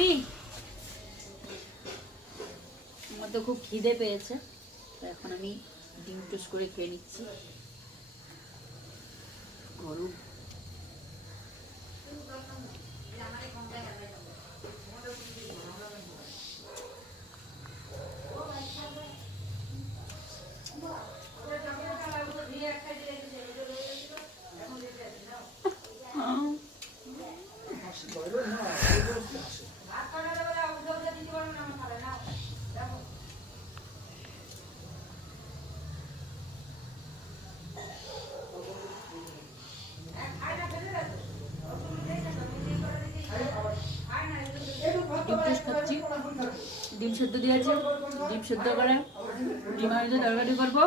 খাবি? আমার তো খুব খিদে পেয়েছে, তো এখন আমি ডিম টোস্ট করে খেয়ে নিচ্ছি। গরম। ডিম টোস্ট খাচ্ছি, ডিম সেদ্ধ দিয়েছে, ডিম সেদ্ধ করে ডিম আলু দিয়ে তরকারি করবো।